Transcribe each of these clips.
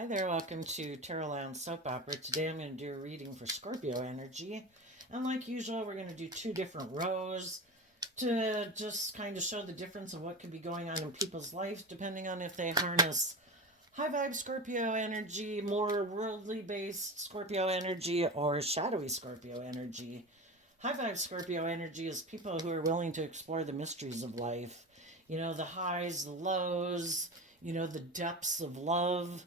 Hi there, welcome to Tarot Soap Opera. Today I'm going to do a reading for Scorpio energy. And like usual, we're going to do two different rows to just kind of show the difference of what could be going on in people's lives depending on if they harness high vibe Scorpio energy, more worldly based Scorpio energy, or shadowy Scorpio energy. High vibe Scorpio energy is people who are willing to explore the mysteries of life. You know, the highs, the lows, the depths of love.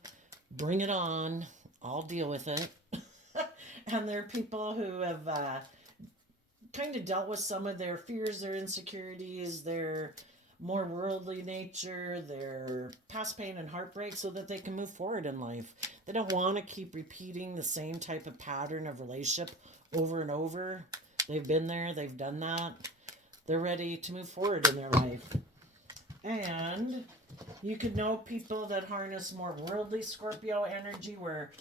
Bring it on. I'll deal with it. And there are people who have kind of dealt with some of their fears, their insecurities, their more worldly nature, their past pain and heartbreak so that they can move forward in life. They don't want to keep repeating the same type of pattern of relationship over and over. They've been there, they've done that. They're ready to move forward in their life. And you could know people that harness more worldly Scorpio energy where,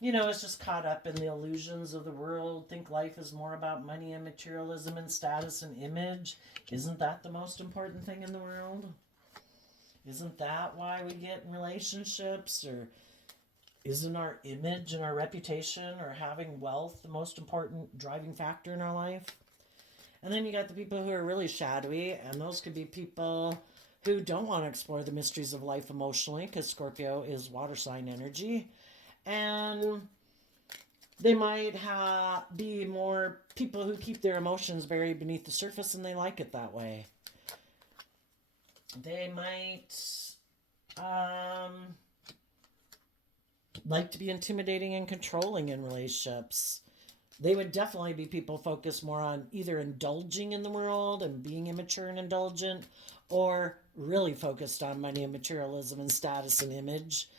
it's just caught up in the illusions of the world. Think life is more about money and materialism and status and image. Isn't that the most important thing in the world? Isn't that why we get in relationships? Or isn't our image and our reputation or having wealth the most important driving factor in our life? And then you got the people who are really shadowy, and those could be people who don't want to explore the mysteries of life emotionally because Scorpio is water sign energy. And they might be more people who keep their emotions buried beneath the surface and they like it that way. They might like to be intimidating and controlling in relationships. They would definitely be people focused more on either indulging in the world and being immature and indulgent, or really focused on money and materialism and status and image,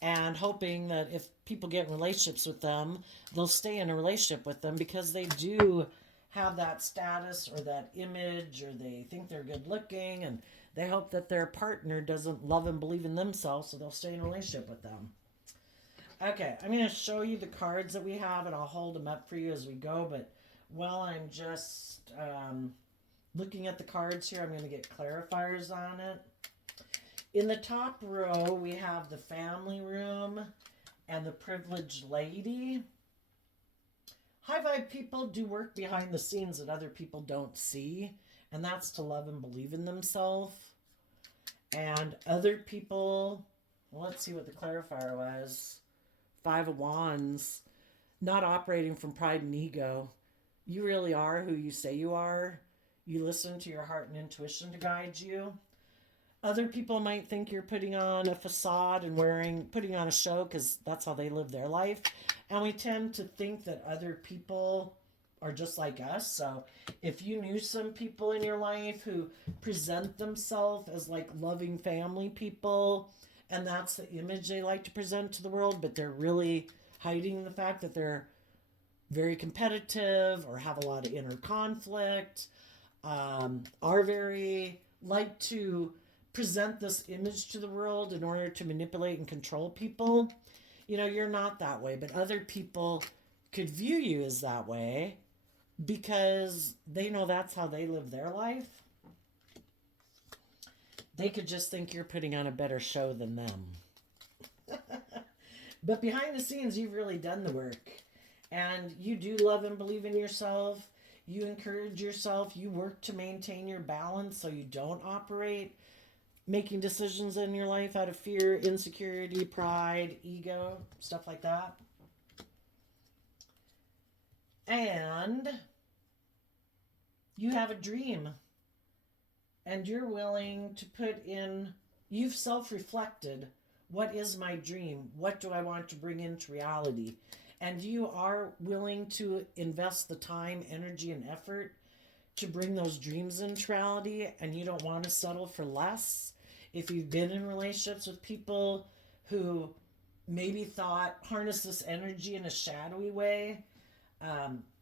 and hoping that if people get in relationships with them, they'll stay in a relationship with them because they do have that status or that image, or they think they're good looking, and they hope that their partner doesn't love and believe in themselves, so they'll stay in a relationship with them. Okay, I'm going to show you the cards that we have, and I'll hold them up for you as we go. But while I'm just looking at the cards here, I'm going to get clarifiers on it. In the top row, we have the family room and the privileged lady. High vibe people do work behind the scenes that other people don't see, and that's to love and believe in themselves. And other people, well, let's see what the clarifier was. Five of Wands, not operating from pride and ego. You really are who you say you are. You listen to your heart and intuition to guide you. Other people might think you're putting on a facade and putting on a show because that's how they live their life. And we tend to think that other people are just like us. So if you knew some people in your life who present themselves as like loving family people, and that's the image they like to present to the world, but they're really hiding the fact that they're very competitive or have a lot of inner conflict, are very like to present this image to the world in order to manipulate and control people. You're not that way, but other people could view you as that way because they know that's how they live their life. They could just think you're putting on a better show than them. But behind the scenes, you've really done the work. And you do love and believe in yourself. You encourage yourself. You work to maintain your balance so you don't operate making decisions in your life out of fear, insecurity, pride, ego, stuff like that. And you have a dream. And you're willing to you've self-reflected, what is my dream? What do I want to bring into reality? And you are willing to invest the time, energy, and effort to bring those dreams into reality, and you don't want to settle for less. If you've been in relationships with people who maybe harness this energy in a shadowy way,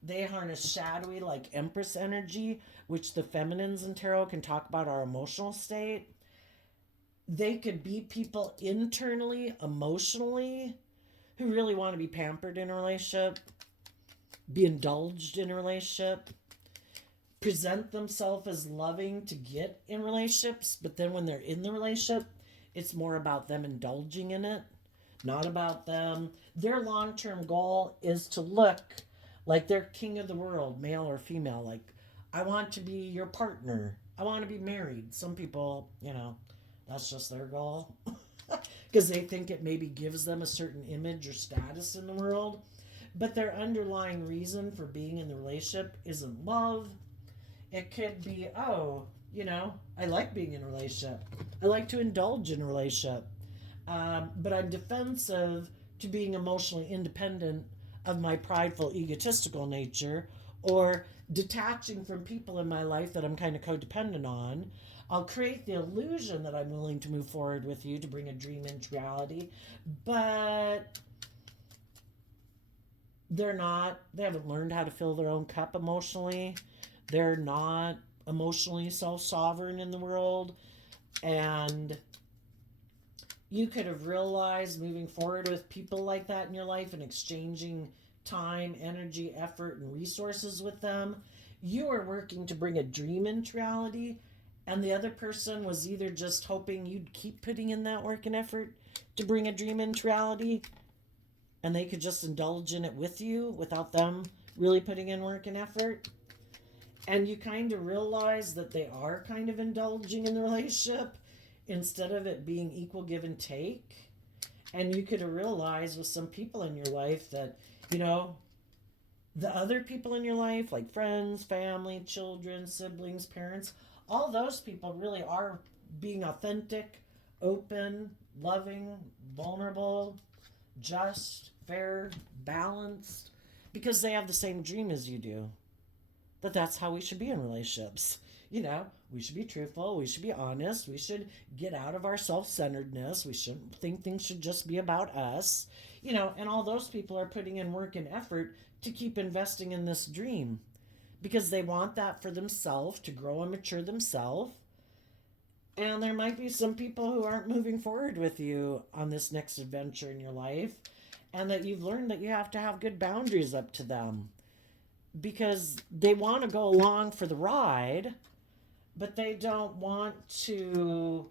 they harness shadowy like Empress energy, which the feminines in tarot can talk about our emotional state. They could be people internally, emotionally, who really want to be pampered in a relationship, be indulged in a relationship, present themselves as loving to get in relationships, but then when they're in the relationship, it's more about them indulging in it. not about them. Their long-term goal is to look like they're king of the world, male or female. Like, I want to be your partner. I want to be married. Some people, that's just their goal because they think it maybe gives them a certain image or status in the world. But their underlying reason for being in the relationship isn't love. It could be, oh, I like being in a relationship. I like to indulge in a relationship. But I'm defensive to being emotionally independent of my prideful, egotistical nature, or detaching from people in my life that I'm kind of codependent on. I'll create the illusion that I'm willing to move forward with you to bring a dream into reality, but they're not. They haven't learned how to fill their own cup emotionally. They're not emotionally self-sovereign in the world. And you could have realized moving forward with people like that in your life and exchanging time, energy, effort, and resources with them, you are working to bring a dream into reality, and the other person was either just hoping you'd keep putting in that work and effort to bring a dream into reality, and they could just indulge in it with you without them really putting in work and effort. And you kind of realize that they are kind of indulging in the relationship instead of it being equal give and take. And you could have realized with some people in your life that, the other people in your life, like friends, family, children, siblings, parents, all those people really are being authentic, open, loving, vulnerable, just, fair, balanced, because they have the same dream as you do. That's how we should be in relationships. We should be truthful. We should be honest. We should get out of our self-centeredness. We shouldn't think things should just be about us. And all those people are putting in work and effort to keep investing in this dream because they want that for themselves, to grow and mature themselves. And there might be some people who aren't moving forward with you on this next adventure in your life, and that you've learned that you have to have good boundaries up to them because they want to go along for the ride, but they don't want to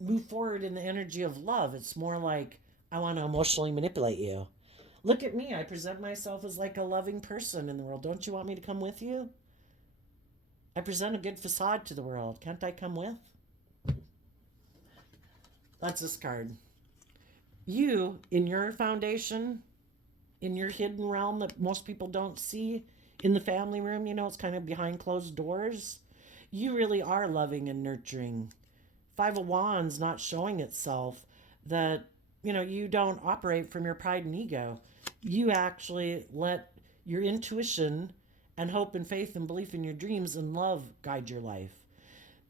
move forward in the energy of love. It's more like, I want to emotionally manipulate you. Look at me. I present myself as like a loving person in the world. Don't you want me to come with you? I present a good facade to the world. Can't I come with? That's this card. You, in your foundation, in your hidden realm that most people don't see, in the family room, it's kind of behind closed doors, you really are loving and nurturing. Five of Wands not showing itself that, you don't operate from your pride and ego. You actually let your intuition and hope and faith and belief in your dreams and love guide your life.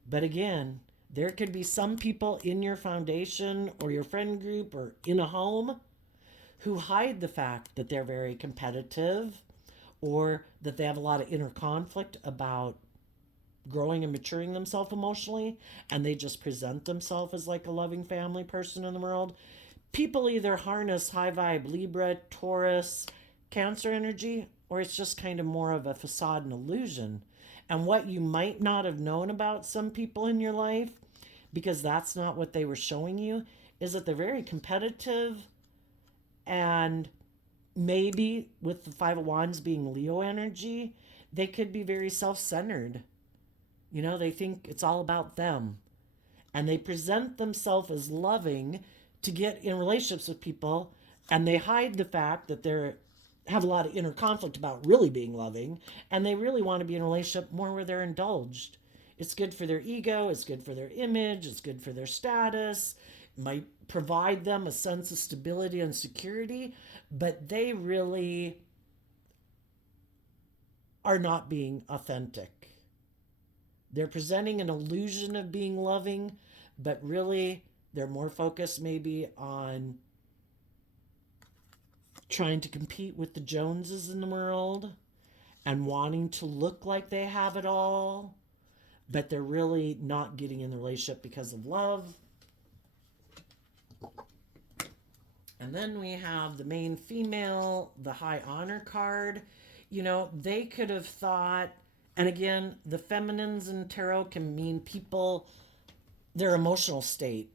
But again, there could be some people in your foundation or your friend group or in a home who hide the fact that they're very competitive or that they have a lot of inner conflict about growing and maturing themselves emotionally, and they just present themselves as like a loving family person in the world. People either harness high vibe Libra, Taurus, Cancer energy, or it's just kind of more of a facade and illusion. And what you might not have known about some people in your life, because that's not what they were showing you, is that they're very competitive, and maybe with the Five of Wands being Leo energy, they could be very self-centered. They think it's all about them. And they present themselves as loving to get in relationships with people, and they hide the fact that they have a lot of inner conflict about really being loving, and they really want to be in a relationship more where they're indulged. It's good for their ego, it's good for their image, it's good for their status, it might provide them a sense of stability and security, but they really are not being authentic. They're presenting an illusion of being loving, but really they're more focused maybe on trying to compete with the Joneses in the world and wanting to look like they have it all, but they're really not getting in the relationship because of love. And then we have the main female, the high honor card. They could have thought, and again, the feminines in tarot can mean people, their emotional state.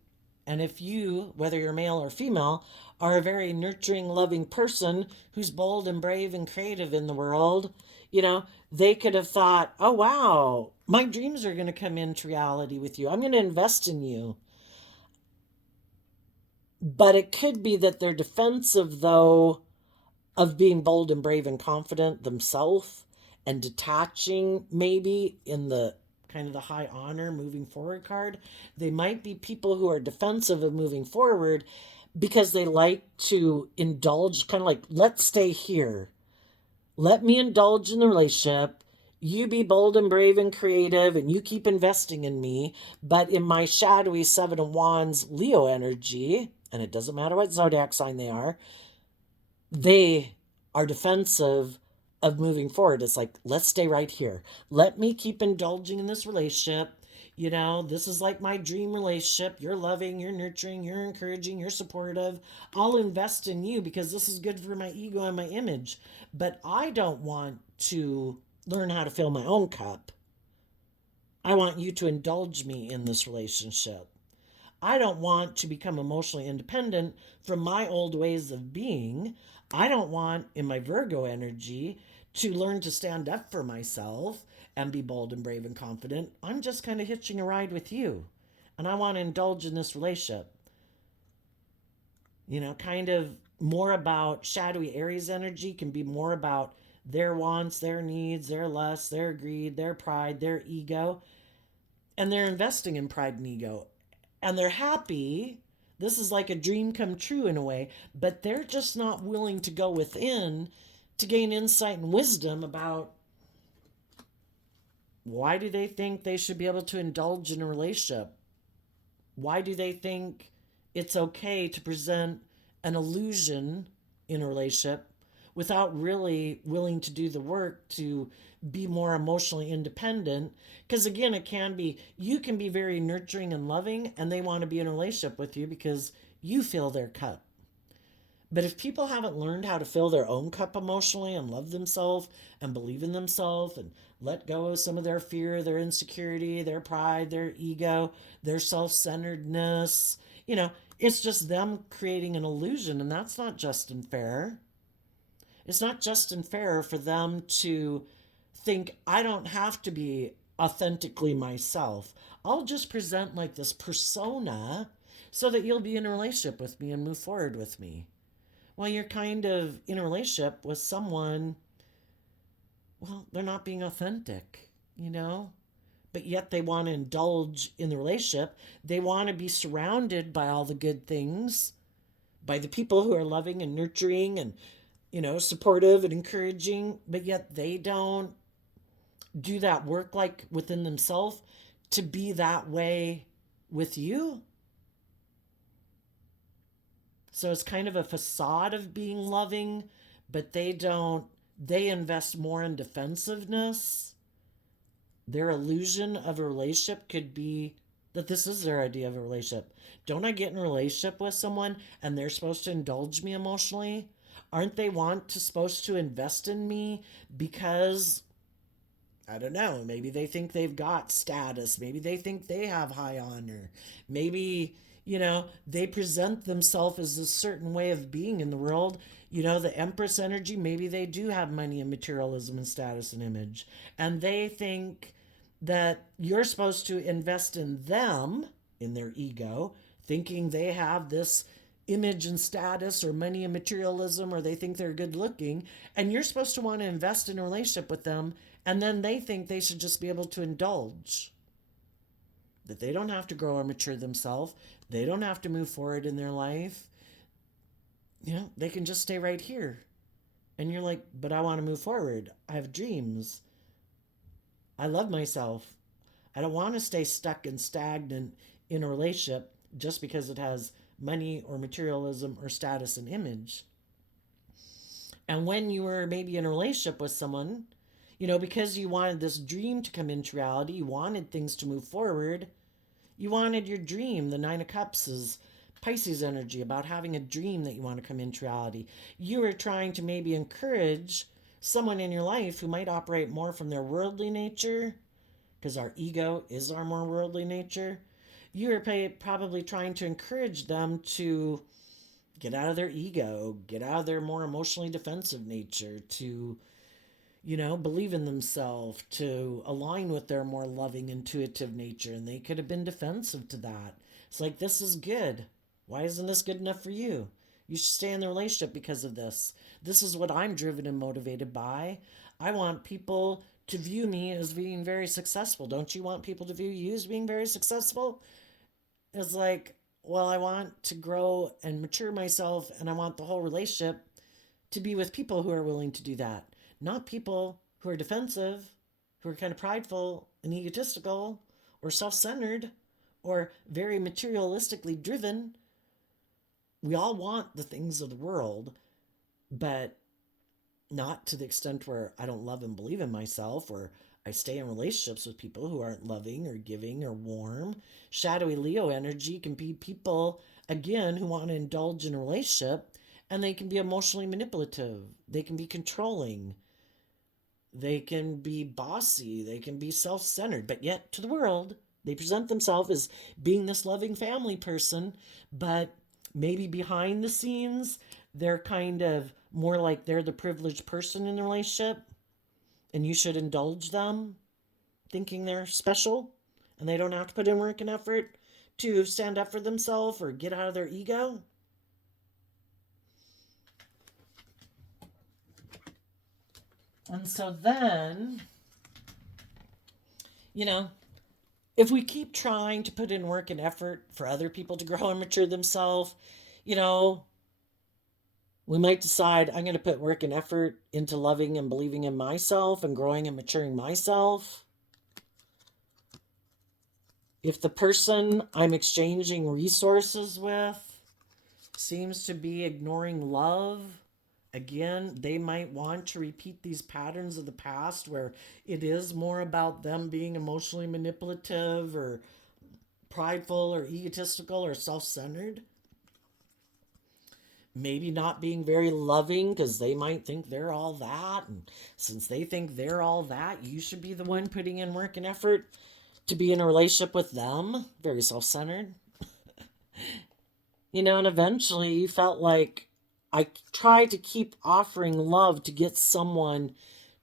And if you, whether you're male or female, are a very nurturing, loving person who's bold and brave and creative in the world, they could have thought, oh, wow, my dreams are going to come into reality with you. I'm going to invest in you. But it could be that they're defensive, though, of being bold and brave and confident themselves and detaching maybe in the kind of the high honor moving forward card. They might be people who are defensive of moving forward because they like to indulge, kind of like, let's stay here. Let me indulge in the relationship. You be bold and brave and creative, and you keep investing in me. But in my shadowy Seven of Wands Leo energy, and it doesn't matter what zodiac sign they are defensive of moving forward. It's like, let's stay right here. Let me keep indulging in this relationship. This is like my dream relationship. You're loving, you're nurturing, you're encouraging, you're supportive. I'll invest in you because this is good for my ego and my image. But I don't want to learn how to fill my own cup. I want you to indulge me in this relationship. I don't want to become emotionally independent from my old ways of being. I don't want, in my Virgo energy, to learn to stand up for myself and be bold and brave and confident. I'm just kind of hitching a ride with you. And I want to indulge in this relationship. Kind of more about shadowy Aries energy can be more about their wants, their needs, their lusts, their greed, their pride, their ego. And they're investing in pride and ego. And they're happy. This is like a dream come true in a way, but they're just not willing to go within to gain insight and wisdom about why do they think they should be able to indulge in a relationship? Why do they think it's okay to present an illusion in a relationship without really willing to do the work to be more emotionally independent? Because again, you can be very nurturing and loving, and they want to be in a relationship with you because you fill their cup. But if people haven't learned how to fill their own cup emotionally and love themselves and believe in themselves and let go of some of their fear, their insecurity, their pride, their ego, their self-centeredness, it's just them creating an illusion, and that's not just and fair. It's not just and fair for them to think, I don't have to be authentically myself. I'll just present like this persona so that you'll be in a relationship with me and move forward with me. Well, you're kind of in a relationship with someone, well, they're not being authentic, But yet they want to indulge in the relationship. They want to be surrounded by all the good things, by the people who are loving and nurturing and, supportive and encouraging, but yet they don't do that work like within themselves to be that way with you. So it's kind of a facade of being loving, but they invest more in defensiveness. Their illusion of a relationship could be that this is their idea of a relationship. Don't I get in a relationship with someone and they're supposed to indulge me emotionally? Aren't they supposed to invest in me because, I don't know, maybe they think they've got status. Maybe they think they have high honor. Maybe, they present themselves as a certain way of being in the world. The Empress energy, maybe they do have money and materialism and status and image. And they think that you're supposed to invest in them, in their ego, thinking they have this image and status or money and materialism, or they think they're good looking, and you're supposed to want to invest in a relationship with them, and then they think they should just be able to indulge. That they don't have to grow or mature themselves. They don't have to move forward in their life. They can just stay right here. And you're like, but I want to move forward. I have dreams. I love myself. I don't want to stay stuck and stagnant in a relationship just because it has money or materialism or status and image. And when you were maybe in a relationship with someone, because you wanted this dream to come into reality, you wanted things to move forward, you wanted your dream. The Nine of Cups is Pisces energy, about having a dream that you want to come into reality. You were trying to maybe encourage someone in your life who might operate more from their worldly nature, because our ego is our more worldly nature. you were probably trying to encourage them to get out of their ego, get out of their more emotionally defensive nature, to, believe in themselves, to align with their more loving, intuitive nature. And they could have been defensive to that. It's like, this is good. Why isn't this good enough for you? You should stay in the relationship because of this. This is what I'm driven and motivated by. I want people to view me as being very successful. Don't you want people to view you as being very successful? It's like, well, I want to grow and mature myself, and I want the whole relationship to be with people who are willing to do that, not people who are defensive, who are kind of prideful and egotistical or self centered or very materialistically driven. We all want the things of the world, but not to the extent where I don't love and believe in myself, or I stay in relationships with people who aren't loving or giving or warm. Shadowy Leo energy can be people, again, who want to indulge in a relationship, and they can be emotionally manipulative. They can be controlling. They can be bossy. They can be self centered. But yet, to the world, they present themselves as being this loving family person, but maybe behind the scenes, they're kind of more like they're the privileged person in the relationship, and you should indulge them, thinking they're special, and they don't have to put in work and effort to stand up for themselves or get out of their ego. And so then, if we keep trying to put in work and effort for other people to grow and mature themselves, we might decide I'm going to put work and effort into loving and believing in myself and growing and maturing myself. If the person I'm exchanging resources with seems to be ignoring love, again, they might want to repeat these patterns of the past where it is more about them being emotionally manipulative or prideful or egotistical or self-centered. Maybe not being very loving because they might think they're all that. And since they think they're all that, you should be the one putting in work and effort to be in a relationship with them. Very self-centered. And eventually you felt like I tried to keep offering love to get someone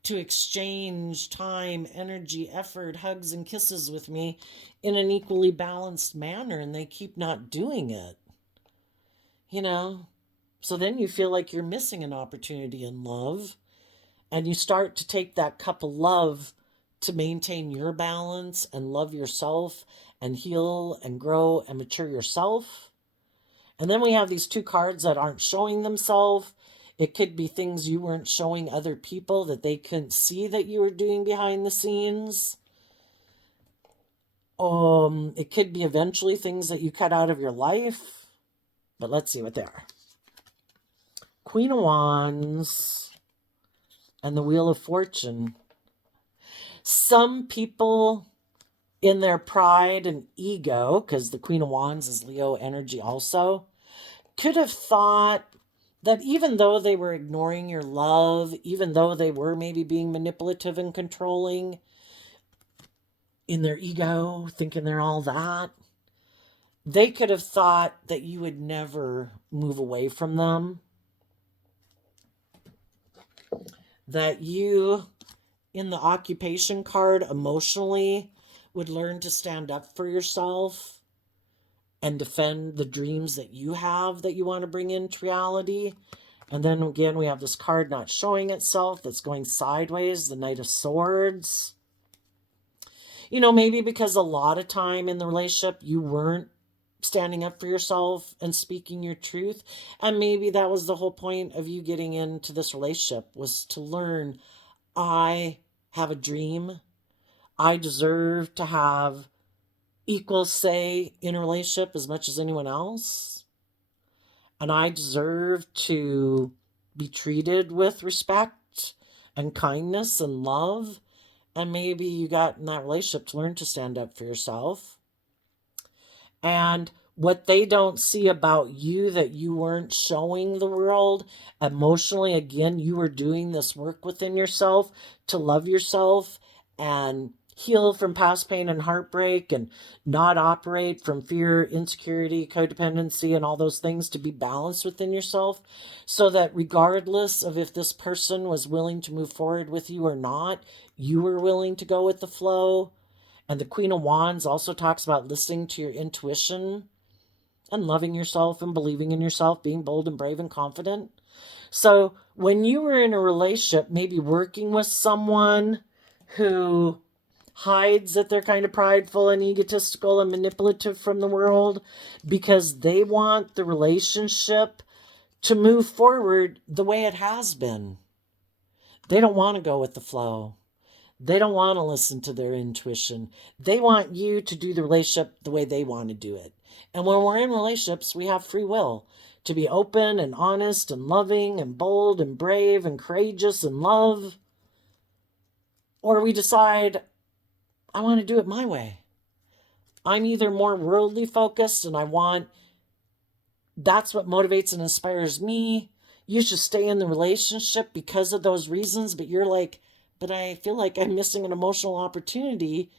to exchange time, energy, effort, hugs, and kisses with me in an equally balanced manner, and they keep not doing it. So then you feel like you're missing an opportunity in love, and you start to take that cup of love to maintain your balance and love yourself and heal and grow and mature yourself. And then we have these two cards that aren't showing themselves. It could be things you weren't showing other people that they couldn't see that you were doing behind the scenes. It could be eventually things that you cut out of your life. But let's see what they are. Queen of Wands and the Wheel of Fortune. Some people in their pride and ego, because the Queen of Wands is Leo energy also, could have thought that even though they were ignoring your love, even though they were maybe being manipulative and controlling in their ego, thinking they're all that, they could have thought that you would never move away from them. That you, in the occupation card, emotionally would learn to stand up for yourself and defend the dreams that you have that you want to bring into reality. And then again, we have this card not showing itself that's going sideways, the Knight of Swords. Maybe because a lot of time in the relationship, you weren't standing up for yourself and speaking your truth. And maybe that was the whole point of you getting into this relationship, was to learn, I have a dream. I deserve to have equal say in a relationship as much as anyone else. And I deserve to be treated with respect and kindness and love. And maybe you got in that relationship to learn to stand up for yourself. And what they don't see about you that you weren't showing the world emotionally, again, you were doing this work within yourself to love yourself and heal from past pain and heartbreak and not operate from fear, insecurity, codependency, and all those things, to be balanced within yourself, so that regardless of if this person was willing to move forward with you or not, you were willing to go with the flow. And the Queen of Wands also talks about listening to your intuition and loving yourself and believing in yourself, being bold and brave and confident. So when you were in a relationship, maybe working with someone who hides that they're kind of prideful and egotistical and manipulative from the world because they want the relationship to move forward the way it has been. They don't want to go with the flow. They don't want to listen to their intuition. They want you to do the relationship the way they want to do it. And when we're in relationships, we have free will to be open and honest and loving and bold and brave and courageous and love. Or we decide, I want to do it my way. I'm either more worldly focused and that's what motivates and inspires me. You should stay in the relationship because of those reasons, but you're like, but I feel like I'm missing an emotional opportunity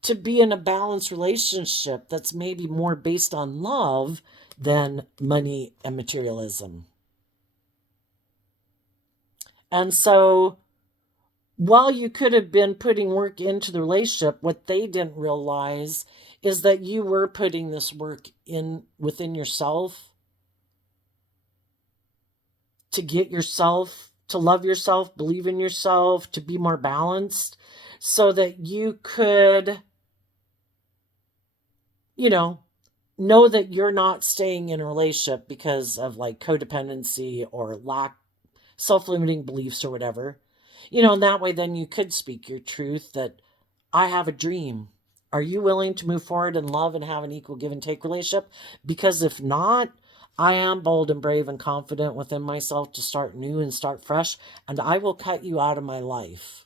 to be in a balanced relationship that's maybe more based on love than money and materialism. And so while you could have been putting work into the relationship, what they didn't realize is that you were putting this work in within yourself to get yourself to love yourself, believe in yourself, to be more balanced, so that you could, know that you're not staying in a relationship because of like codependency or lack, self-limiting beliefs or whatever. And that way then you could speak your truth that I have a dream. Are you willing to move forward in love and have an equal give and take relationship? Because if not, I am bold and brave and confident within myself to start new and start fresh, and I will cut you out of my life.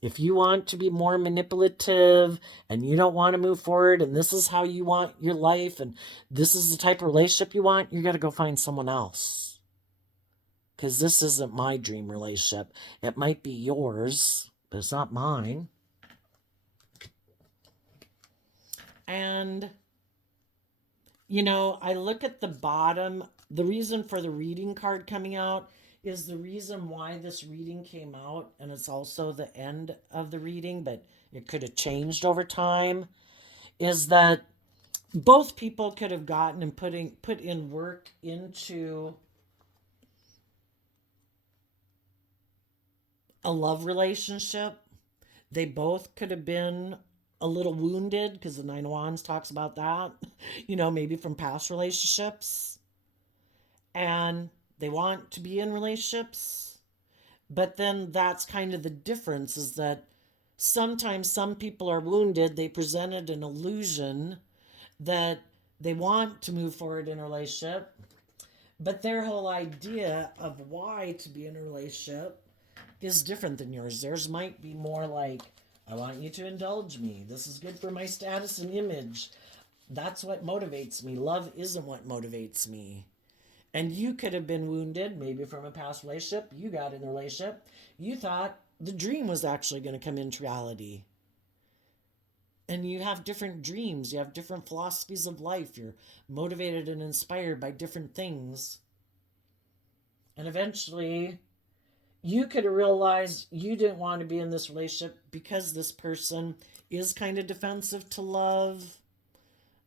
If you want to be more manipulative and you don't want to move forward and this is how you want your life and this is the type of relationship you want, you got to go find someone else. Because this isn't my dream relationship. It might be yours, but it's not mine. And, I look at the bottom. The reason for the reading card coming out is the reason why this reading came out. And it's also the end of the reading, but it could have changed over time. Is that both people could have gotten and put in work into a love relationship. They both could have been a little wounded because the Nine of Wands talks about that, maybe from past relationships. And they want to be in relationships. But then that's kind of the difference, is that sometimes some people are wounded. They presented an illusion that they want to move forward in a relationship, but their whole idea of why to be in a relationship is different than yours. Theirs might be more like, I want you to indulge me. This is good for my status and image. That's what motivates me. Love isn't what motivates me. And you could have been wounded, maybe from a past relationship. You got in the relationship. You thought the dream was actually going to come into reality. And you have different dreams. You have different philosophies of life. You're motivated and inspired by different things. And eventually, you could have realized you didn't want to be in this relationship because this person is kind of defensive to love.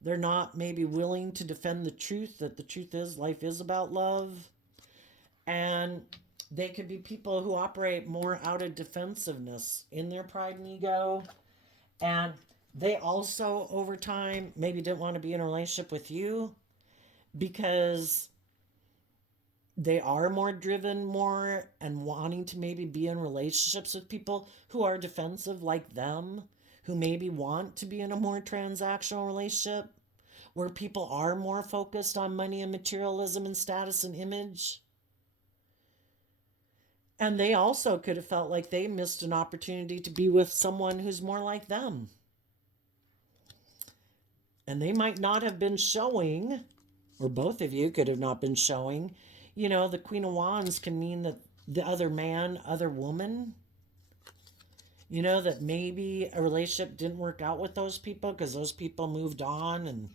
They're not maybe willing to defend the truth, that the truth is life is about love. And they could be people who operate more out of defensiveness in their pride and ego. And they also, over time, maybe didn't want to be in a relationship with you because they are more driven more and wanting to maybe be in relationships with people who are defensive like them, who maybe want to be in a more transactional relationship where people are more focused on money and materialism and status and image. And they also could have felt like they missed an opportunity to be with someone who's more like them. And they might not have been showing, or both of you could have not been showing. The Queen of Wands can mean that the other man, other woman That maybe a relationship didn't work out with those people because those people moved on, and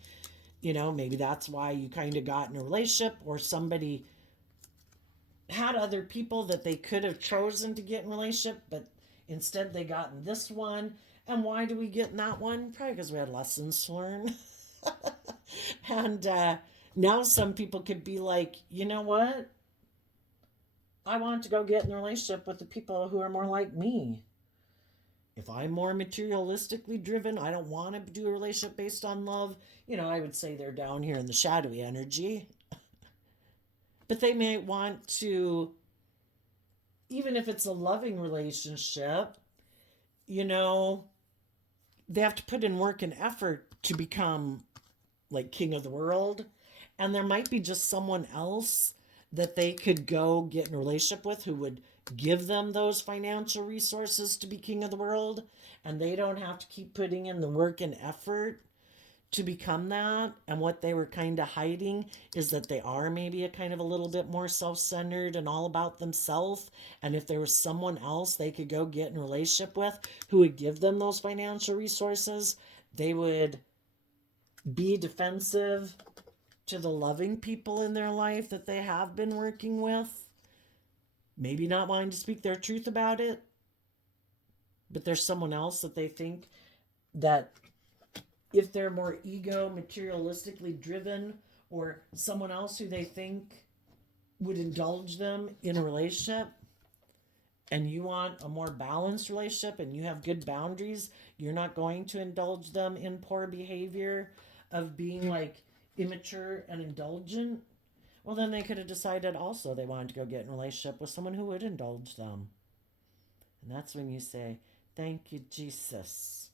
maybe that's why you kind of got in a relationship, or somebody had other people that they could have chosen to get in a relationship, but instead they got in this one. And why do we get in that one? Probably because we had lessons to learn. And now some people could be like, you know what? I want to go get in a relationship with the people who are more like me. If I'm more materialistically driven, I don't want to do a relationship based on love. I would say they're down here in the shadowy energy. But they may want to, even if it's a loving relationship, you know, they have to put in work and effort to become like king of the world. And there might be just someone else that they could go get in a relationship with who would give them those financial resources to be king of the world. And they don't have to keep putting in the work and effort to become that. And what they were kind of hiding is that they are maybe a kind of a little bit more self-centered and all about themselves. And if there was someone else they could go get in a relationship with who would give them those financial resources, they would be defensive to the loving people in their life that they have been working with, maybe not wanting to speak their truth about it, but there's someone else that they think that if they're more ego materialistically driven, or someone else who they think would indulge them in a relationship, and you want a more balanced relationship and you have good boundaries, you're not going to indulge them in poor behavior of being like immature and indulgent, well, then they could have decided also they wanted to go get in a relationship with someone who would indulge them. And that's when you say, thank you, Jesus,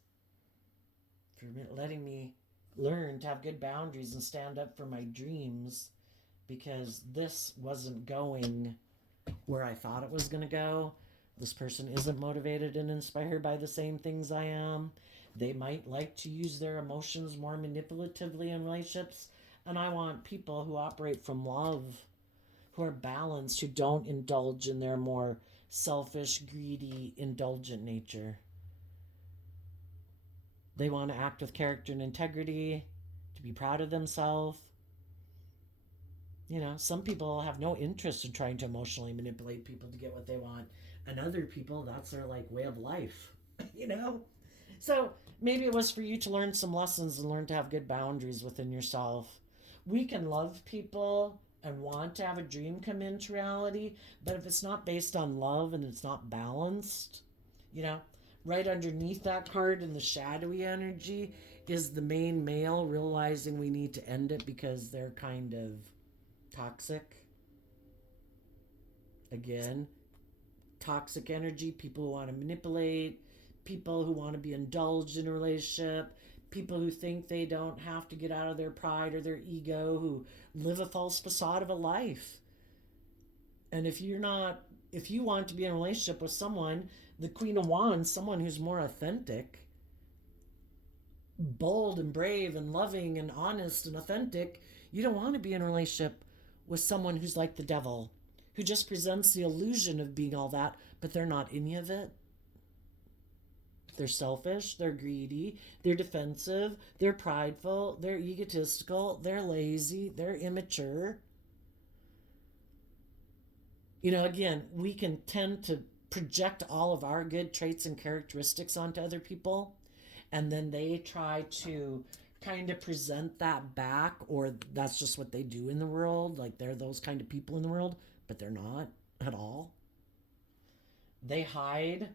for letting me learn to have good boundaries and stand up for my dreams, because this wasn't going where I thought it was going to go. This person isn't motivated and inspired by the same things I am. They might like to use their emotions more manipulatively in relationships. And I want people who operate from love, who are balanced, who don't indulge in their more selfish, greedy, indulgent nature. They want to act with character and integrity, to be proud of themselves. Some people have no interest in trying to emotionally manipulate people to get what they want. And other people, that's their like way of life. you know? So maybe it was for you to learn some lessons and learn to have good boundaries within yourself. We can love people and want to have a dream come into reality, but if it's not based on love and it's not balanced, you know, right underneath that card in the shadowy energy is the main male realizing we need to end it because they're kind of toxic. Again, toxic energy, people who want to manipulate, people who want to be indulged in a relationship, people who think they don't have to get out of their pride or their ego, who live a false facade of a life. And if you want to be in a relationship with someone, the Queen of Wands, someone who's more authentic, bold and brave and loving and honest and authentic, you don't want to be in a relationship with someone who's like the devil, who just presents the illusion of being all that, but they're not any of it. They're selfish, they're greedy, they're defensive, they're prideful, they're egotistical, they're lazy, they're immature. Again, we can tend to project all of our good traits and characteristics onto other people, and then they try to kind of present that back, or that's just what they do in the world. Like they're those kind of people in the world, but they're not at all. They hide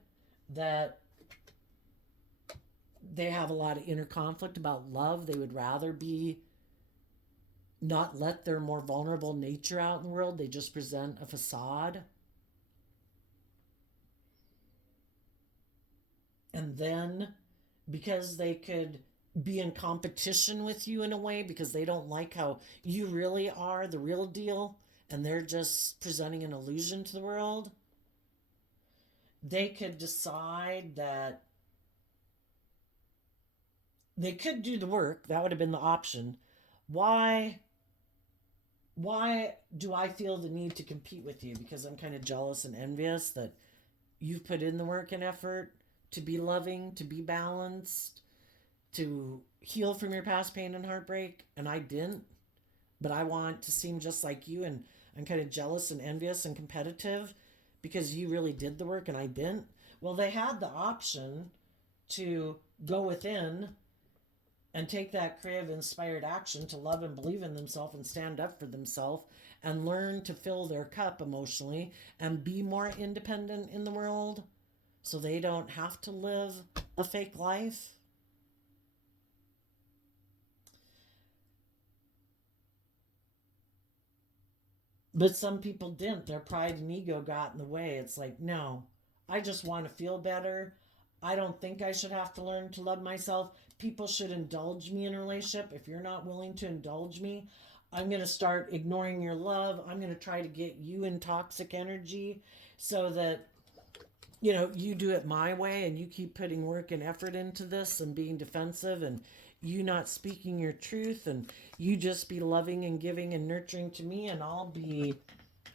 that they have a lot of inner conflict about love. They would rather be not let their more vulnerable nature out in the world. They just present a facade. And then because they could be in competition with you in a way, because they don't like how you really are the real deal and they're just presenting an illusion to the world, they could decide that they could do the work. That would have been the option. Why do I feel the need to compete with you? Because I'm kind of jealous and envious that you've put in the work and effort to be loving, to be balanced, to heal from your past pain and heartbreak, and I didn't. But I want to seem just like you, and I'm kind of jealous and envious and competitive because you really did the work and I didn't. Well, they had the option to go within and take that creative inspired action to love and believe in themselves and stand up for themselves and learn to fill their cup emotionally and be more independent in the world so they don't have to live a fake life. But some people didn't. Their pride and ego got in the way. It's like, no, I just want to feel better. I don't think I should have to learn to love myself. People should indulge me in a relationship. If you're not willing to indulge me, I'm going to start ignoring your love. I'm going to try to get you in toxic energy so that, you do it my way and you keep putting work and effort into this and being defensive and you not speaking your truth and you just be loving and giving and nurturing to me and I'll be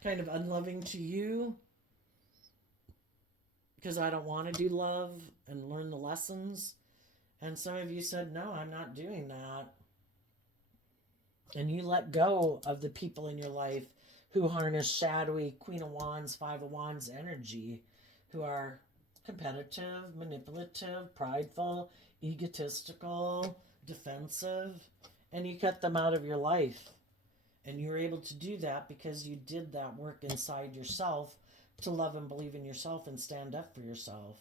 kind of unloving to you because I don't want to do love and learn the lessons. And some of you said, no, I'm not doing that. And you let go of the people in your life who harness shadowy Queen of Wands, Five of Wands energy, who are competitive, manipulative, prideful, egotistical, defensive, and you cut them out of your life. And you were able to do that because you did that work inside yourself to love and believe in yourself and stand up for yourself.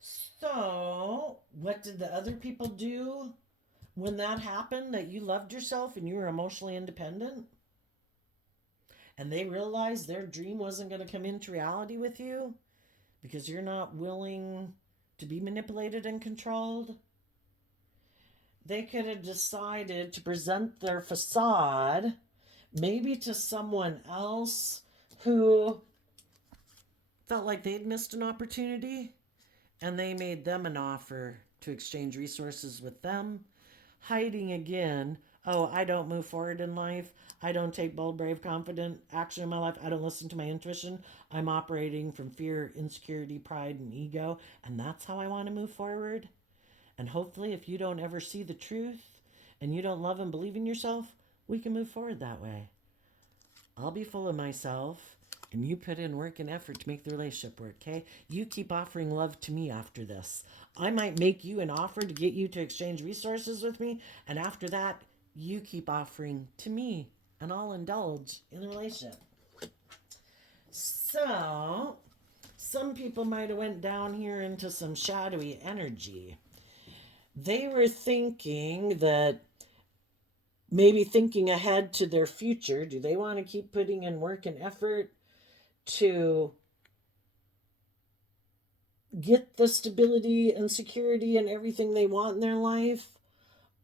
So, what did the other people do when that happened, that you loved yourself and you were emotionally independent? And they realized their dream wasn't going to come into reality with you because you're not willing to be manipulated and controlled? They could have decided to present their facade maybe to someone else who felt like they'd missed an opportunity and they made them an offer to exchange resources with them, hiding again, oh, I don't move forward in life. I don't take bold, brave, confident action in my life. I don't listen to my intuition. I'm operating from fear, insecurity, pride, and ego, and that's how I want to move forward. And hopefully, if you don't ever see the truth and you don't love and believe in yourself, we can move forward that way. I'll be full of myself, and you put in work and effort to make the relationship work, okay? You keep offering love to me after this. I might make you an offer to get you to exchange resources with me, and after that, you keep offering to me, and I'll indulge in the relationship. So, some people might have went down here into some shadowy energy. They were thinking that maybe thinking ahead to their future. Do they want to keep putting in work and effort to get the stability and security and everything they want in their life?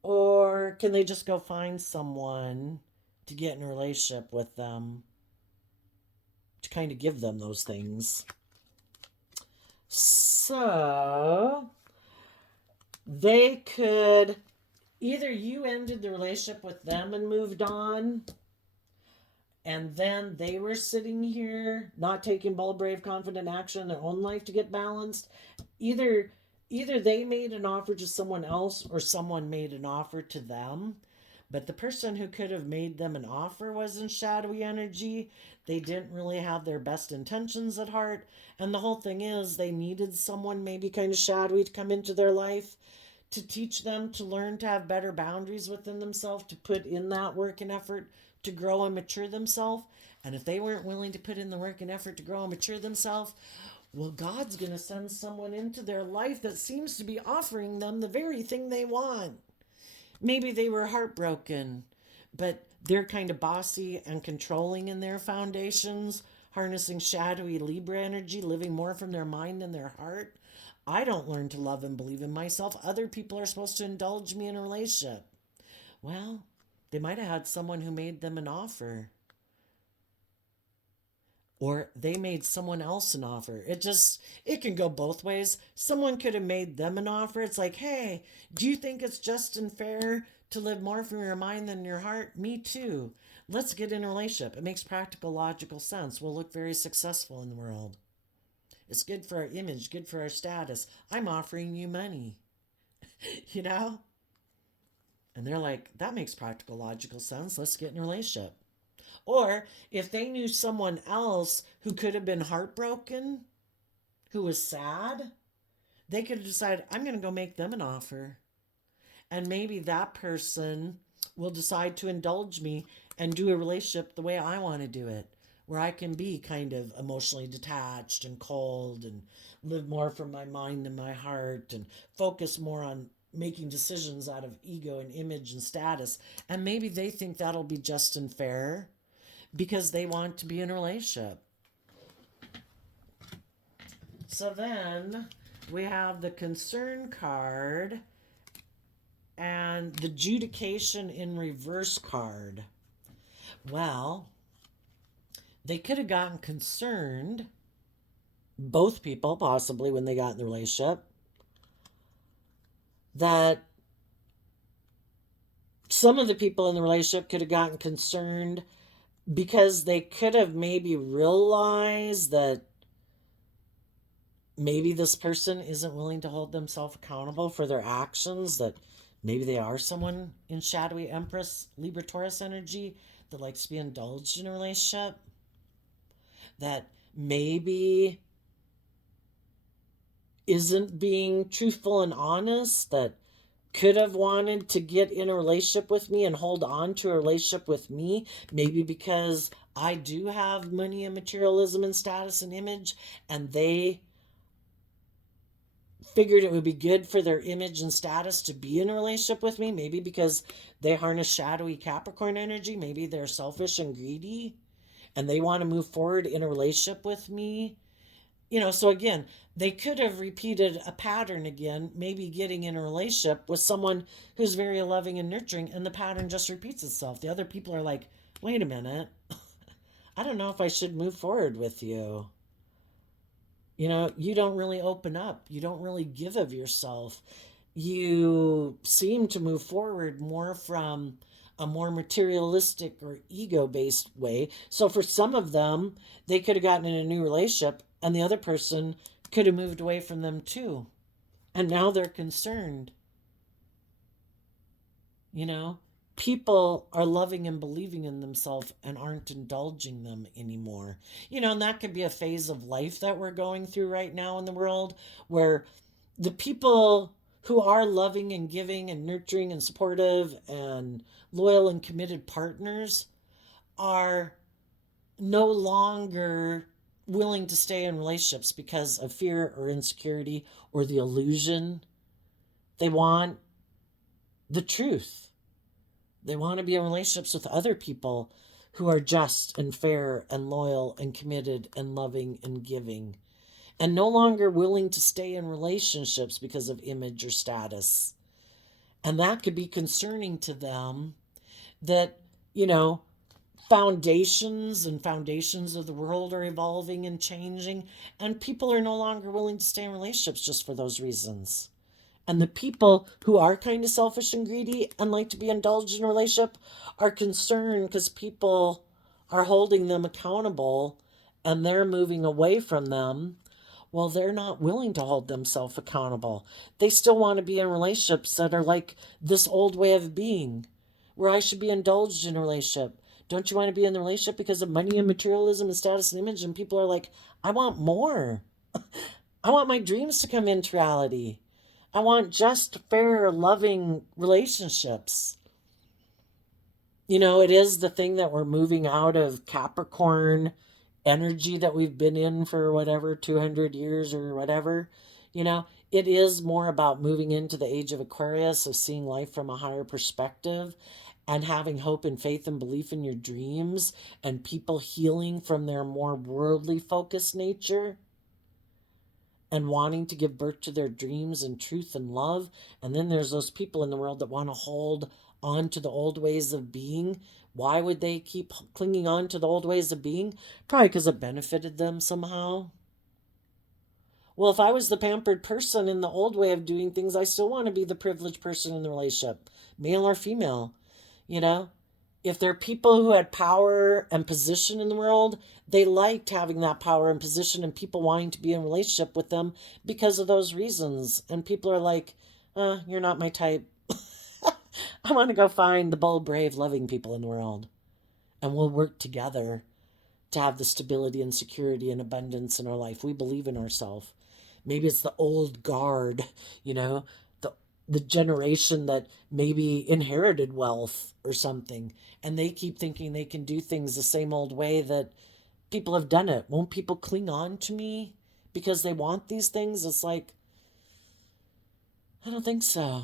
Or can they just go find someone to get in a relationship with them to kind of give them those things? So they could, either you ended the relationship with them and moved on, and then they were sitting here not taking bold, brave, confident action in their own life to get balanced. Either they made an offer to someone else or someone made an offer to them. But the person who could have made them an offer was in shadowy energy. They didn't really have their best intentions at heart. And the whole thing is they needed someone maybe kind of shadowy to come into their life to teach them to learn to have better boundaries within themselves, to put in that work and effort to grow and mature themselves. And if they weren't willing to put in the work and effort to grow and mature themselves, well, God's going to send someone into their life that seems to be offering them the very thing they want. Maybe they were heartbroken, but they're kind of bossy and controlling in their foundations, harnessing shadowy Libra energy, living more from their mind and their heart. I don't learn to love and believe in myself. Other people are supposed to indulge me in a relationship. Well, they might have had someone who made them an offer. Or they made someone else an offer. It can go both ways. Someone could have made them an offer. It's like, hey, do you think it's just and fair to live more from your mind than your heart? Me too. Let's get in a relationship. It makes practical, logical sense. We'll look very successful in the world. It's good for our image, good for our status. I'm offering you money, you know? And they're like, that makes practical, logical sense. Let's get in a relationship. Or if they knew someone else who could have been heartbroken, who was sad, they could have decided, I'm going to go make them an offer. And maybe that person will decide to indulge me and do a relationship the way I want to do it, where I can be kind of emotionally detached and cold and live more from my mind than my heart and focus more on making decisions out of ego and image and status. And maybe they think that'll be just and fair because they want to be in a relationship. So then we have the concern card and the judication in reverse card. Well, they could have gotten concerned, both people possibly, when they got in the relationship, that some of the people in the relationship could have gotten concerned because they could have maybe realized that maybe this person isn't willing to hold themselves accountable for their actions, that maybe they are someone in shadowy Empress, Libra, Taurus energy that likes to be indulged in a relationship, that maybe isn't being truthful and honest, that could have wanted to get in a relationship with me and hold on to a relationship with me, maybe because I do have money and materialism and status and image, and they figured it would be good for their image and status to be in a relationship with me, maybe because they harness shadowy Capricorn energy, maybe they're selfish and greedy and they want to move forward in a relationship with me. So again, they could have repeated a pattern again, maybe getting in a relationship with someone who's very loving and nurturing, and the pattern just repeats itself. The other people are like, wait a minute, I don't know if I should move forward with you. You don't really open up. You don't really give of yourself. You seem to move forward more from a more materialistic or ego-based way. So for some of them, they could have gotten in a new relationship and the other person could have moved away from them too. And now they're concerned. People are loving and believing in themselves and aren't indulging them anymore. And that could be a phase of life that we're going through right now in the world where the people who are loving and giving and nurturing and supportive and loyal and committed partners are no longer willing to stay in relationships because of fear or insecurity or the illusion. They want the truth. They want to be in relationships with other people who are just and fair and loyal and committed and loving and giving, and no longer willing to stay in relationships because of image or status. And that could be concerning to them that, foundations of the world are evolving and changing, and people are no longer willing to stay in relationships just for those reasons. And the people who are kind of selfish and greedy and like to be indulged in a relationship are concerned because people are holding them accountable and they're moving away from them. Well, they're not willing to hold themselves accountable. They still want to be in relationships that are like this old way of being, where I should be indulged in a relationship. Don't you want to be in the relationship because of money and materialism and status and image? And people are like, I want more. I want my dreams to come into reality. I want just, fair, loving relationships. It is the thing that we're moving out of Capricorn energy that we've been in for whatever, 200 years or whatever. It is more about moving into the age of Aquarius, of seeing life from a higher perspective and having hope and faith and belief in your dreams, and people healing from their more worldly focused nature and wanting to give birth to their dreams and truth and love. And then there's those people in the world that want to hold on to the old ways of being. Why would they keep clinging on to the old ways of being? Probably because it benefited them somehow. Well, if I was the pampered person in the old way of doing things, I still want to be the privileged person in the relationship, male or female. If they're people who had power and position in the world, they liked having that power and position and people wanting to be in relationship with them because of those reasons. And people are like, you're not my type. I want to go find the bold, brave, loving people in the world. And we'll work together to have the stability and security and abundance in our life. We believe in ourselves. Maybe it's the old guard, you know, the the generation that maybe inherited wealth or something, and they keep thinking they can do things the same old way that people have done it. Won't people cling on to me because they want these things? It's like, I don't think so.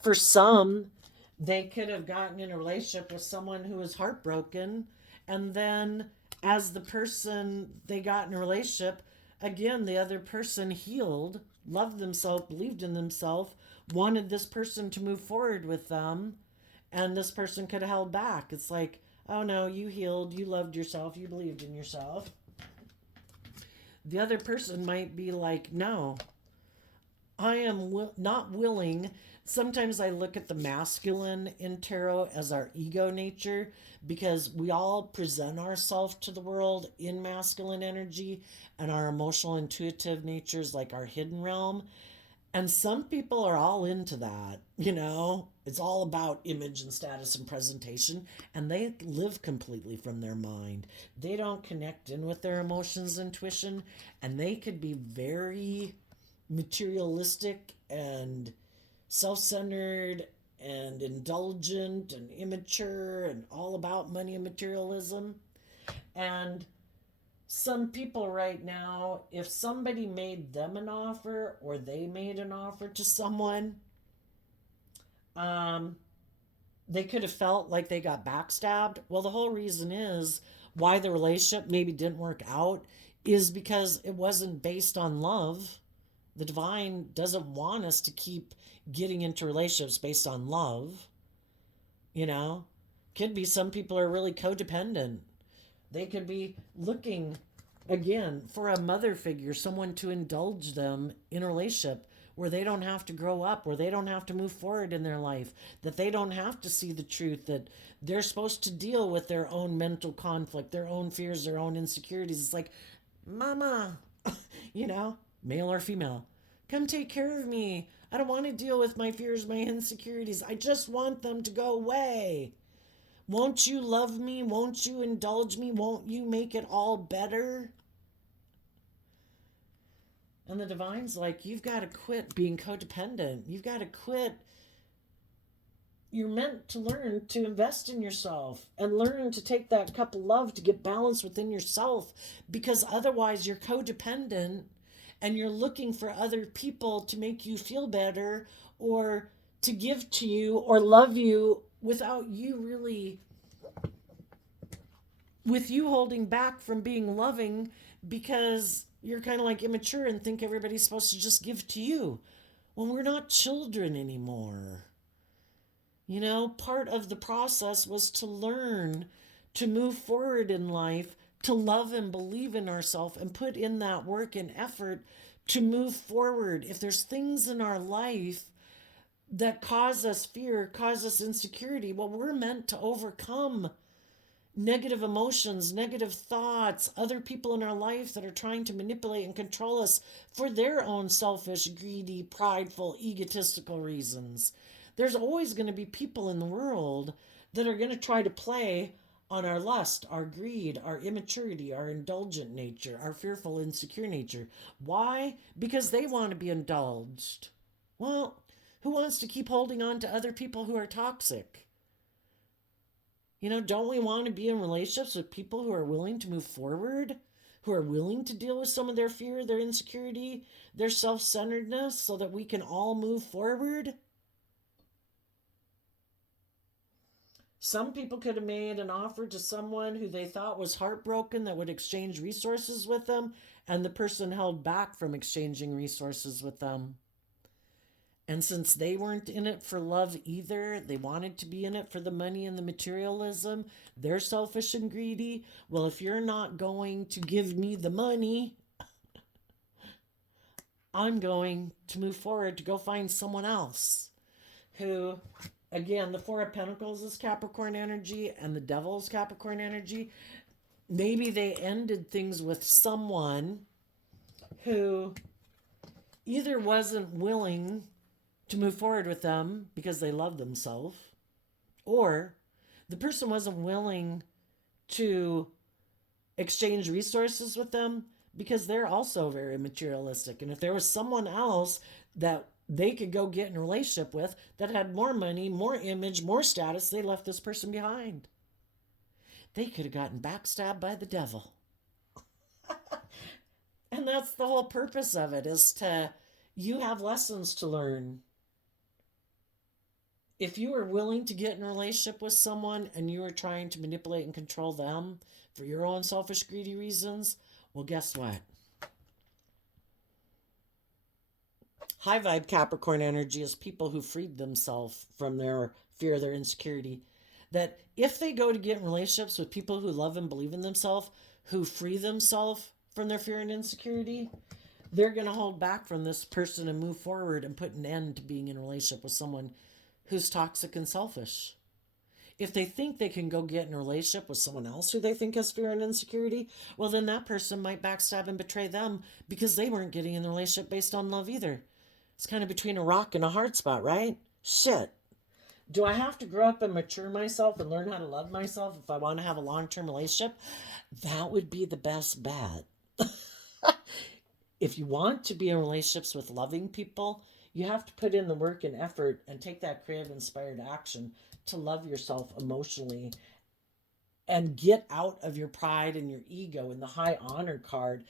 For some, they could have gotten in a relationship with someone who was heartbroken, and then as the person they got in a relationship, again, the other person healed, loved themselves, believed in themselves, wanted this person to move forward with them, and this person could have held back. It's like, oh no, you healed, you loved yourself, you believed in yourself. The other person might be like, no, I am not willing. Sometimes I look at the masculine in tarot as our ego nature because we all present ourselves to the world in masculine energy, and our emotional intuitive nature is like our hidden realm. And some people are all into that, you know? It's all about image and status and presentation, and they live completely from their mind. They don't connect in with their emotions, intuition, and they could be very materialistic and self centered and indulgent and immature and all about money and materialism. And some people right now, if somebody made them an offer or they made an offer to someone, um, they could have felt like they got backstabbed. Well, the whole reason is why the relationship maybe didn't work out is because it wasn't based on love. The divine doesn't want us to keep getting into relationships based on love. You know, could be some people are really codependent. They could be looking again for a mother figure, someone to indulge them in a relationship where they don't have to grow up, where they don't have to move forward in their life, that they don't have to see the truth, that they're supposed to deal with their own mental conflict, their own fears, their own insecurities. It's like, mama, you know, male or female, come take care of me. I don't want to deal with my fears, my insecurities. I just want them to go away. Won't you love me? Won't you indulge me? Won't you make it all better? And the divine's like, you've got to quit being codependent. You've got to quit. You're meant to learn to invest in yourself and learn to take that cup of love to get balance within yourself, because otherwise you're codependent and you're looking for other people to make you feel better or to give to you or love you without you really, with you holding back from being loving because you're kind of like immature and think everybody's supposed to just give to you. Well, we're not children anymore. You know, part of the process was to learn to move forward in life, to love and believe in ourselves and put in that work and effort to move forward. If there's things in our life that cause us fear, cause us insecurity, well, we're meant to overcome negative emotions, negative thoughts, other people in our life that are trying to manipulate and control us for their own selfish, greedy, prideful, egotistical reasons. There's always going to be people in the world that are going to try to play on our lust, our greed, our immaturity, our indulgent nature, our fearful, insecure nature. Why? Because they want to be indulged. Well, who wants to keep holding on to other people who are toxic? You know, don't we want to be in relationships with people who are willing to move forward, who are willing to deal with some of their fear, their insecurity, their self centeredness, so that we can all move forward? Some people could have made an offer to someone who they thought was heartbroken that would exchange resources with them, and the person held back from exchanging resources with them. And since they weren't in it for love either, they wanted to be in it for the money and the materialism. They're selfish and greedy. Well, if you're not going to give me the money, I'm going to move forward to go find someone else who, again, the Four of Pentacles is Capricorn energy and the Devil is Capricorn energy. Maybe they ended things with someone who either wasn't willing to move forward with them because they love themselves, or the person wasn't willing to exchange resources with them because they're also very materialistic. And if there was someone else that they could go get in a relationship with that had more money, more image, more status, they left this person behind. They could have gotten backstabbed by the devil. And that's the whole purpose of it, is to, you have lessons to learn. If you are willing to get in a relationship with someone and you are trying to manipulate and control them for your own selfish, greedy reasons, well, guess what? High vibe Capricorn energy is people who freed themselves from their fear, their insecurity. That if they go to get in relationships with people who love and believe in themselves, who free themselves from their fear and insecurity, they're going to hold back from this person and move forward and put an end to being in a relationship with someone who's toxic and selfish. If they think they can go get in a relationship with someone else who they think has fear and insecurity, well, then that person might backstab and betray them because they weren't getting in the relationship based on love either. It's kind of between a rock and a hard spot, right? Shit. Do I have to grow up and mature myself and learn how to love myself if I want to have a long-term relationship? That would be the best bet. If you want to be in relationships with loving people, you have to put in the work and effort and take that creative, inspired action to love yourself emotionally and get out of your pride and your ego and the high honor card.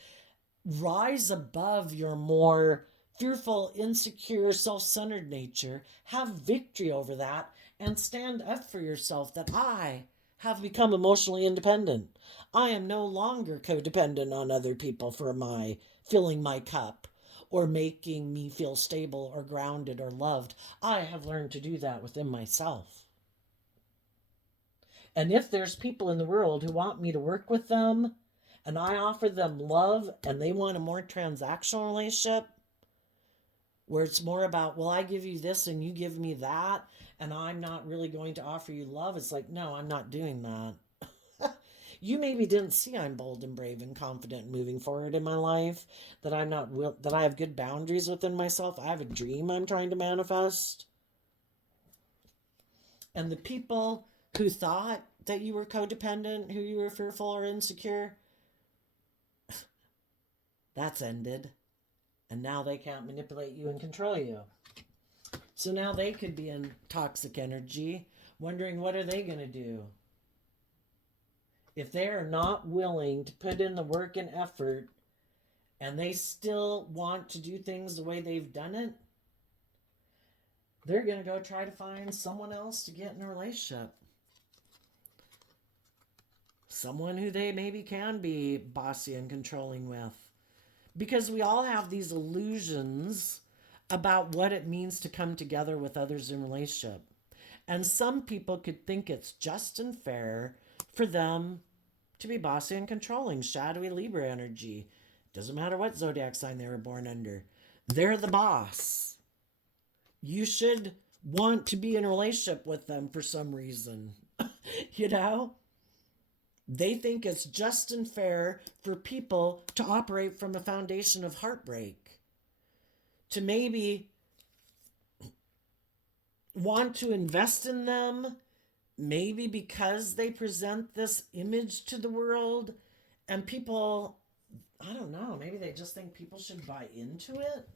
Rise above your more fearful, insecure, self-centered nature. Have victory over that and stand up for yourself that I have become emotionally independent. I am no longer codependent on other people for my filling my cup or making me feel stable or grounded or loved. I have learned to do that within myself. And if there's people in the world who want me to work with them and I offer them love and they want a more transactional relationship where it's more about, well, I give you this and you give me that and I'm not really going to offer you love, it's like, no, I'm not doing that. You maybe didn't see I'm bold and brave and confident and moving forward in my life, that that I have good boundaries within myself. I have a dream I'm trying to manifest. And the people who thought that you were codependent, who you were fearful or insecure, that's ended. And now they can't manipulate you and control you. So now they could be in toxic energy, wondering what are they going to do? If they are not willing to put in the work and effort and they still want to do things the way they've done it, they're going to go try to find someone else to get in a relationship. Someone who they maybe can be bossy and controlling with. Because we all have these illusions about what it means to come together with others in relationship. And some people could think it's just and fair for them to be bossy and controlling, shadowy Libra energy. Doesn't matter what zodiac sign they were born under. They're the boss. You should want to be in a relationship with them for some reason. You know? They think it's just and fair for people to operate from a foundation of heartbreak. To maybe want to invest in them, maybe because they present this image to the world and people, I don't know, maybe they just think people should buy into it.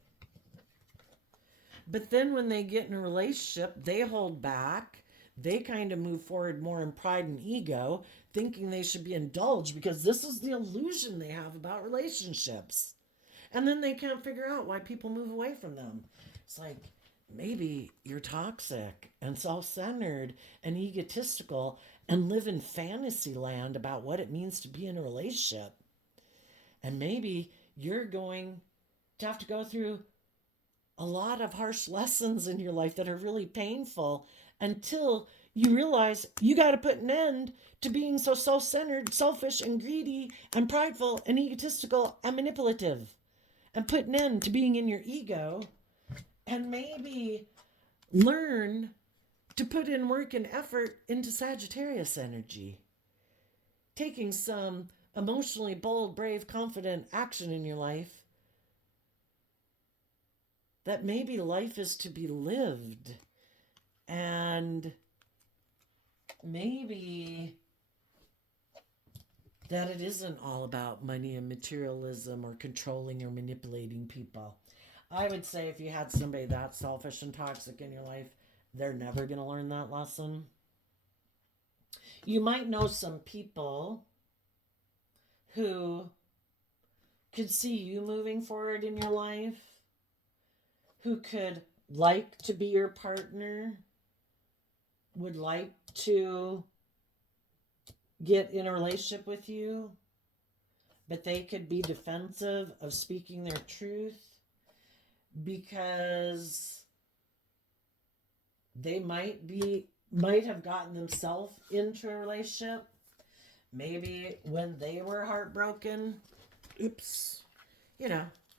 But then when they get in a relationship, they hold back. They kind of move forward more in pride and ego, thinking they should be indulged because this is the illusion they have about relationships. And then they can't figure out why people move away from them. It's like, maybe you're toxic and self-centered and egotistical and live in fantasy land about what it means to be in a relationship. And maybe you're going to have to go through a lot of harsh lessons in your life that are really painful until you realize you got to put an end to being so self-centered, selfish, and greedy, and prideful, and egotistical, and manipulative. and put an end to being in your ego, and maybe learn to put in work and effort into Sagittarius energy. Taking some emotionally bold, brave, confident action in your life, that maybe life is to be lived. And maybe that it isn't all about money and materialism or controlling or manipulating people. I would say if you had somebody that selfish and toxic in your life, they're never going to learn that lesson. You might know some people who could see you moving forward in your life, who could like to be your partner, would like to get in a relationship with you, but they could be defensive of speaking their truth because they might have gotten themselves into a relationship. Maybe when they were heartbroken, we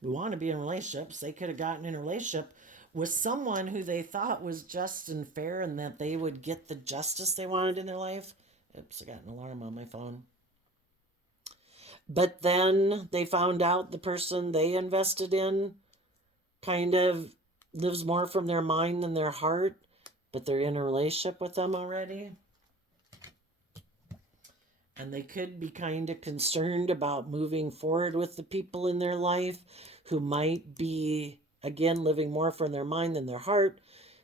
want to be in relationships. They could have gotten in a relationship with someone who they thought was just and fair and that they would get the justice they wanted in their life. I got an alarm on my phone. But then they found out the person they invested in kind of lives more from their mind than their heart, but they're in a relationship with them already. And they could be kind of concerned about moving forward with the people in their life who might be, again, living more from their mind than their heart,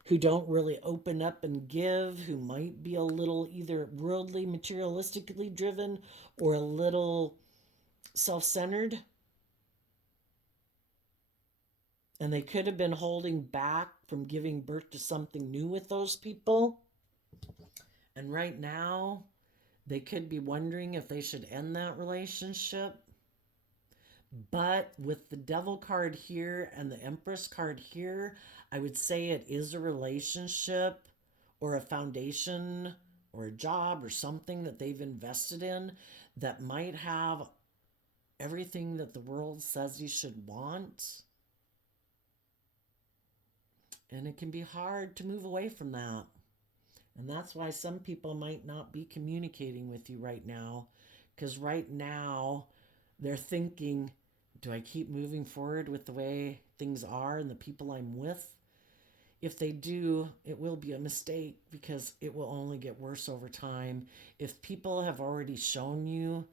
who don't really open up and give, who might be a little either worldly, materialistically driven, or a little self-centered. And they could have been holding back from giving birth to something new with those people. And right now, they could be wondering if they should end that relationship. But with the Devil card here and the Empress card here, I would say it is a relationship or a foundation or a job or something that they've invested in that might have everything that the world says you should want. And it can be hard to move away from that. And that's why some people might not be communicating with you right now. Because right now, they're thinking, do I keep moving forward with the way things are and the people I'm with? If they do, it will be a mistake because it will only get worse over time. If people have already shown you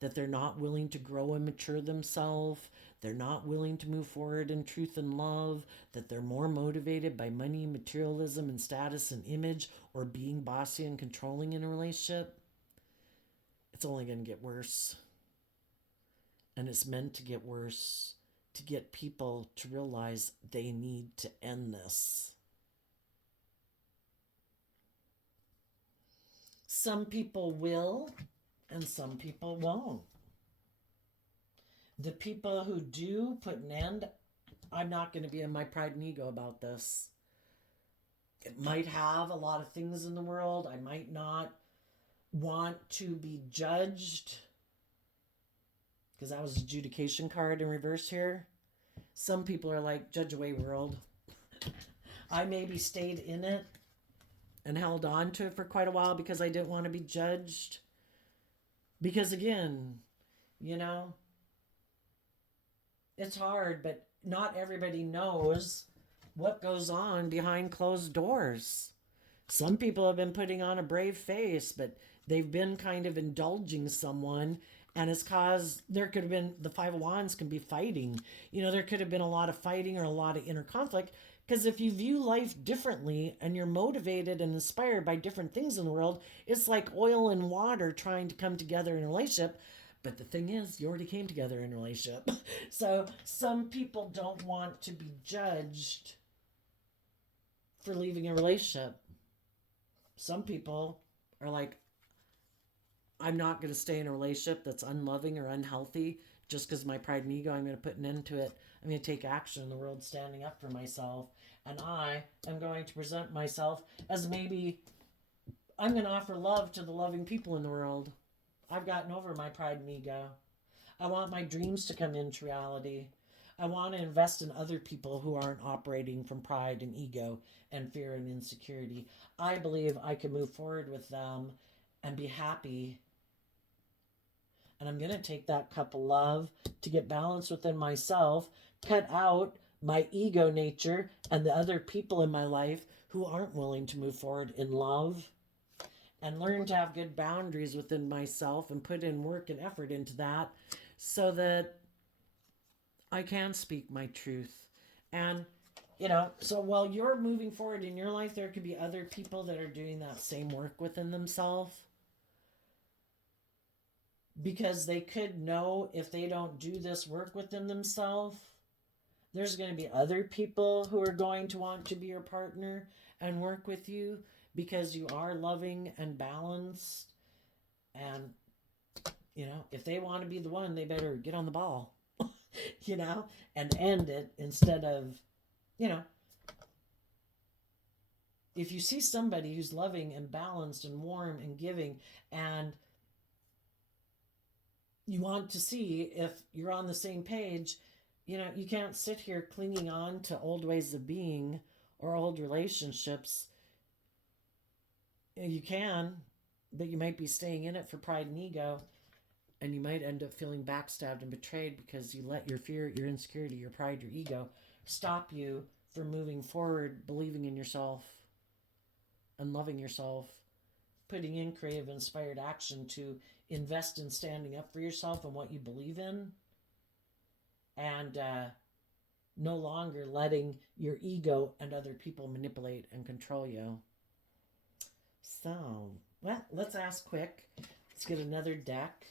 that they're not willing to grow and mature themselves, they're not willing to move forward in truth and love, that they're more motivated by money, materialism, and status and image, or being bossy and controlling in a relationship, it's only going to get worse. And it's meant to get worse to get people to realize they need to end this. Some people will, and some people won't. The people who do put an end, I'm not going to be in my pride and ego about this. It might have a lot of things in the world. I might not want to be judged because that was adjudication card in reverse here. Some people are like, judge away world. I maybe stayed in it and held on to it for quite a while because I didn't want to be judged. Because again, it's hard, but not everybody knows what goes on behind closed doors. Some people have been putting on a brave face, but they've been kind of indulging someone, and it's caused, there could have been, the Five of Wands can be fighting. There could have been a lot of fighting or a lot of inner conflict, because if you view life differently and you're motivated and inspired by different things in the world, it's like oil and water trying to come together in a relationship. But the thing is, you already came together in a relationship. So some people don't want to be judged for leaving a relationship. Some people are like, I'm not going to stay in a relationship that's unloving or unhealthy just because my pride and ego, I'm going to put an end to it. I'm going to take action in the world standing up for myself. And I am going to present myself as maybe I'm going to offer love to the loving people in the world. I've gotten over my pride and ego. I want my dreams to come into reality. I want to invest in other people who aren't operating from pride and ego and fear and insecurity. I believe I can move forward with them and be happy. And I'm going to take that cup of love to get balance within myself, cut out my ego nature and the other people in my life who aren't willing to move forward in love, and learn to have good boundaries within myself and put in work and effort into that so that I can speak my truth. And, so while you're moving forward in your life, there could be other people that are doing that same work within themselves, because they could know if they don't do this work within themselves, there's going to be other people who are going to want to be your partner and work with you because you are loving and balanced. And, if they want to be the one, they better get on the ball, and end it instead of, if you see somebody who's loving and balanced and warm and giving, and you want to see if you're on the same page, you can't sit here clinging on to old ways of being or old relationships. You can, but you might be staying in it for pride and ego, and you might end up feeling backstabbed and betrayed because you let your fear, your insecurity, your pride, your ego stop you from moving forward, believing in yourself and loving yourself, putting in creative, inspired action to invest in standing up for yourself and what you believe in, and no longer letting your ego and other people manipulate and control you. So, let's ask quick. Let's get another deck.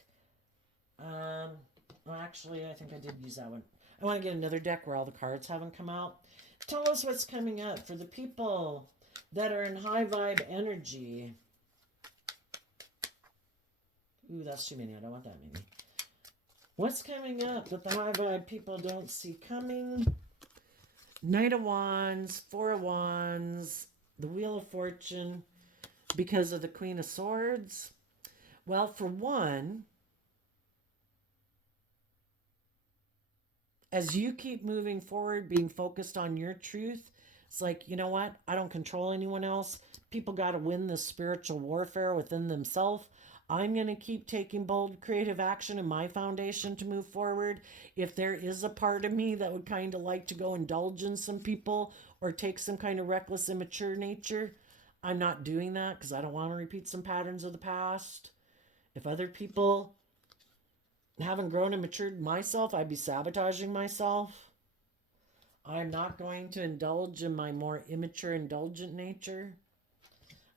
Actually, I think I did use that one. I want to get another deck where all the cards haven't come out. Tell us what's coming up for the people that are in high vibe energy. Ooh, that's too many. I don't want that many. What's coming up that the high vibe people don't see coming? Knight of Wands, Four of Wands, the Wheel of Fortune, because of the Queen of Swords. Well, for one, as you keep moving forward, being focused on your truth, it's like, you know what? I don't control anyone else. People got to win this spiritual warfare within themselves. I'm going to keep taking bold, creative action in my foundation to move forward. If there is a part of me that would kind of like to go indulge in some people or take some kind of reckless, immature nature, I'm not doing that because I don't want to repeat some patterns of the past. If other people haven't grown and matured myself, I'd be sabotaging myself. I'm not going to indulge in my more immature, indulgent nature.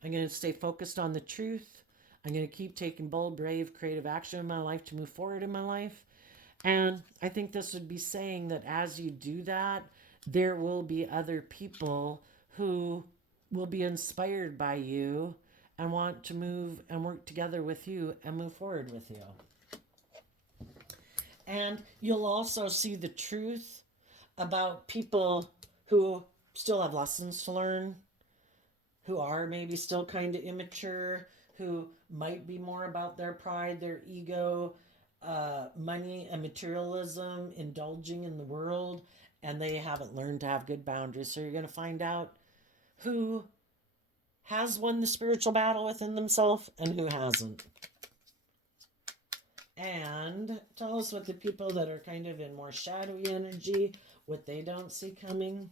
I'm going to stay focused on the truth. I'm going to keep taking bold, brave, creative action in my life to move forward in my life. And I think this would be saying that as you do that, there will be other people who will be inspired by you and want to move and work together with you and move forward with you. And you'll also see the truth about people who still have lessons to learn, who are maybe still kind of immature, who might be more about their pride, their ego, money and materialism, indulging in the world, and they haven't learned to have good boundaries. So you're going to find out who has won the spiritual battle within themselves and who hasn't. And tell us what the people that are kind of in more shadowy energy, what they don't see coming.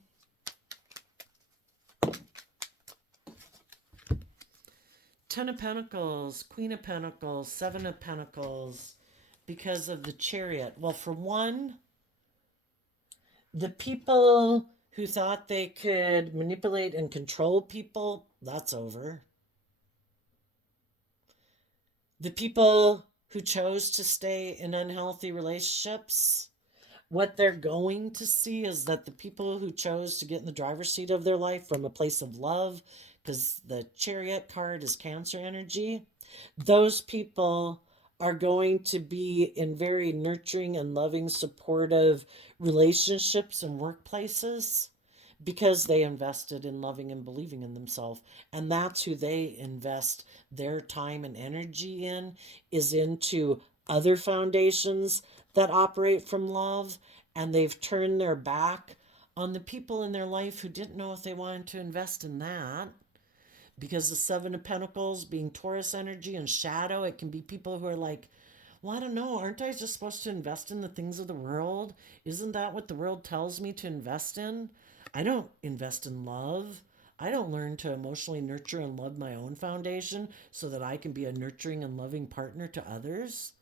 Ten of Pentacles, Queen of Pentacles, Seven of Pentacles, because of the Chariot. Well, for one, the people who thought they could manipulate and control people, that's over. The people who chose to stay in unhealthy relationships, what they're going to see is that the people who chose to get in the driver's seat of their life from a place of love, because the Chariot card is Cancer energy, those people are going to be in very nurturing and loving, supportive relationships and workplaces because they invested in loving and believing in themselves. And that's who they invest their time and energy in, is into other foundations that operate from love and they've turned their back on the people in their life who didn't know if they wanted to invest in that. Because the Seven of Pentacles being Taurus energy and shadow, it can be people who are like, well, I don't know, aren't I just supposed to invest in the things of the world? Isn't that what the world tells me to invest in? I don't invest in love. I don't learn to emotionally nurture and love my own foundation so that I can be a nurturing and loving partner to others.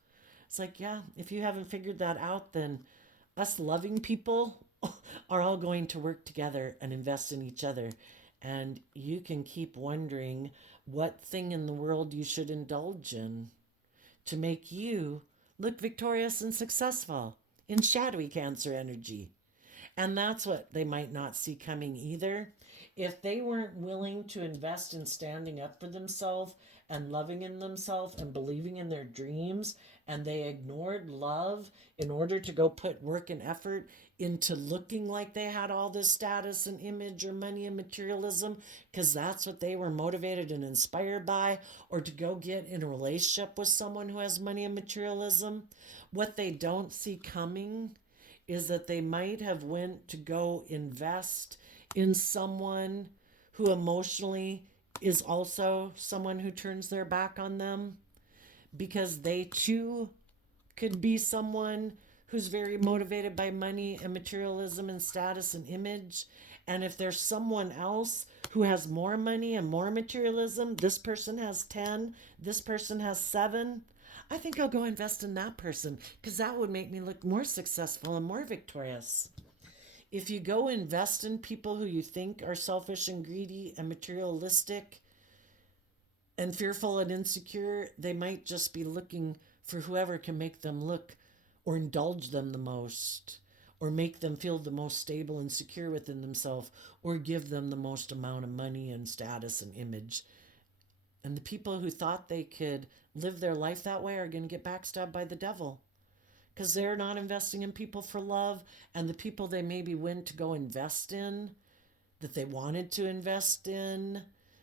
It's like, yeah, if you haven't figured that out, then us loving people are all going to work together and invest in each other. And you can keep wondering what thing in the world you should indulge in to make you look victorious and successful in shadowy Cancer energy. And that's what they might not see coming either. If they weren't willing to invest in standing up for themselves and loving in themselves and believing in their dreams, and they ignored love in order to go put work and effort into looking like they had all this status and image or money and materialism, because that's what they were motivated and inspired by, or to go get in a relationship with someone who has money and materialism, what they don't see coming is that they might have went to go invest in someone who emotionally is also someone who turns their back on them, because they too could be someone who's very motivated by money and materialism and status and image. And if there's someone else who has more money and more materialism, this person has 10, this person has 7, I think I'll go invest in that person because that would make me look more successful and more victorious. If you go invest in people who you think are selfish and greedy and materialistic and fearful and insecure, they might just be looking for whoever can make them look or indulge them the most, or make them feel the most stable and secure within themselves, or give them the most amount of money and status and image. And the people who thought they could live their life that way are going to get backstabbed by the devil, because they're not investing in people for love. And the people they maybe went to go invest in, that they wanted to invest in,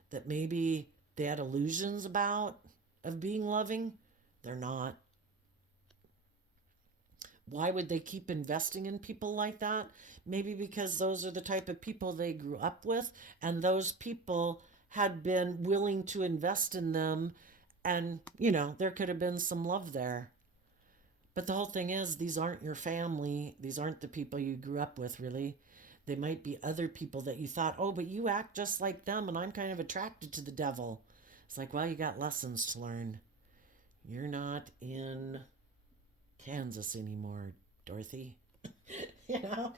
that maybe they had illusions about of being loving, they're not. Why would they keep investing in people like that? Maybe because those are the type of people they grew up with, and those people had been willing to invest in them, and, there could have been some love there. But the whole thing is, these aren't your family. These aren't the people you grew up with, really. They might be other people that you thought, oh, but you act just like them, and I'm kind of attracted to the devil. It's like, well, you got lessons to learn. You're not in Kansas anymore, Dorothy. you know,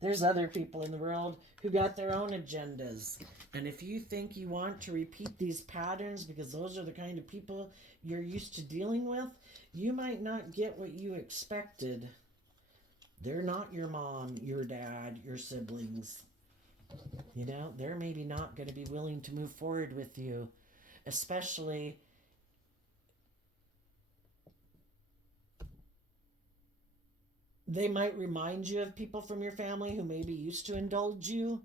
there's other people in the world who got their own agendas. And if you think you want to repeat these patterns because those are the kind of people you're used to dealing with, you might not get what you expected. They're not your mom, your dad, your siblings. They're maybe not going to be willing to move forward with you, especially they might remind you of people from your family who maybe used to indulge you,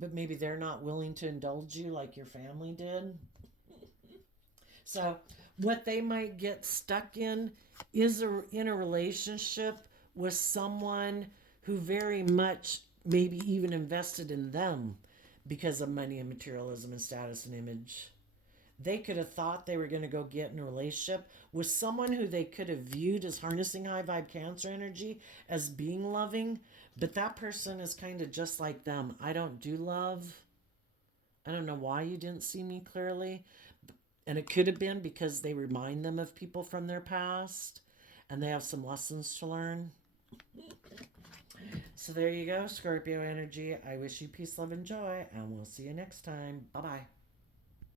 but maybe they're not willing to indulge you like your family did. So, what they might get stuck in is in a relationship with someone who very much maybe even invested in them because of money and materialism and status and image. They could have thought they were going to go get in a relationship with someone who they could have viewed as harnessing high vibe Cancer energy as being loving, but that person is kind of just like them. I don't do love. I don't know why you didn't see me clearly. And it could have been because they remind them of people from their past and they have some lessons to learn. So there you go, Scorpio energy. I wish you peace, love, and joy, and we'll see you next time. Bye-bye.